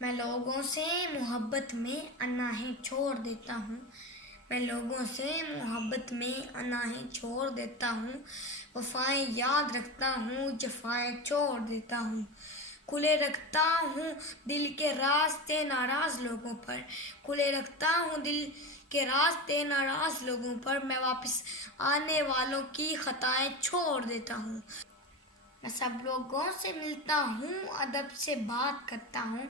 میں لوگوں سے محبت میں اناہیں چھوڑ دیتا ہوں. میں لوگوں سے محبت میں اناہیں چھوڑ دیتا ہوں. وفائیں یاد رکھتا ہوں، جفائیں چھوڑ دیتا ہوں. کھلے رکھتا ہوں دل کے راستے ناراض لوگوں پر. کھلے رکھتا ہوں دل کے راستے ناراض لوگوں پر. میں واپس آنے والوں کی خطائیں چھوڑ دیتا ہوں. میں سب لوگوں سے ملتا ہوں، ادب سے بات کرتا ہوں.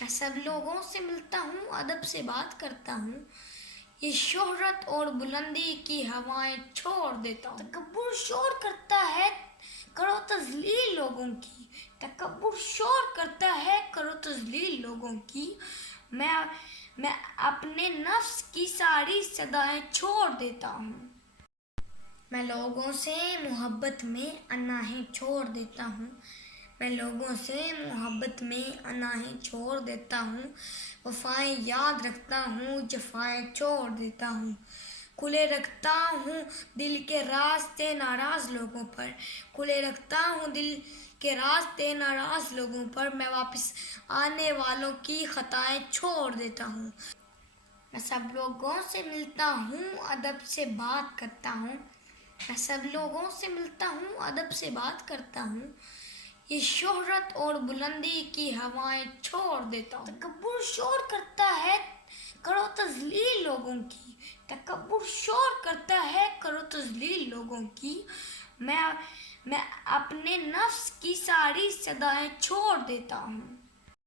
میں سب لوگوں سے ملتا ہوں، ادب سے بات کرتا ہوں. یہ شہرت اور بلندی کی ہوائیں چھوڑ دیتا ہوں. تکبر شور کرتا ہے کرو تذلیل لوگوں کی. تکبر شور کرتا ہے کرو تذلیل لوگوں کی. میں اپنے نفس کی ساری صدائیں چھوڑ دیتا ہوں. میں لوگوں سے محبت میں اناہیں چھوڑ دیتا ہوں. میں لوگوں سے محبت میں اناہیں چھوڑ دیتا ہوں. وفائیں یاد رکھتا ہوں، جفائیں چھوڑ دیتا ہوں. کھلے رکھتا ہوں دل کے راستے ناراض لوگوں پر. کھلے رکھتا ہوں دل کے راستے ناراض لوگوں پر. میں واپس آنے والوں کی خطائیں چھوڑ دیتا ہوں. میں سب لوگوں سے ملتا ہوں، ادب سے بات کرتا ہوں. میں سب لوگوں سے ملتا ہوں، ادب سے بات کرتا ہوں. یہ شہرت اور بلندی کی ہوائیں چھوڑ دیتا ہوں. تکبر شور کرتا ہے کرو تذلیل لوگوں کی. تکبر شور کرتا ہے کرو تذلیل لوگوں کی. میں اپنے نفس کی ساری صدائیں چھوڑ دیتا ہوں.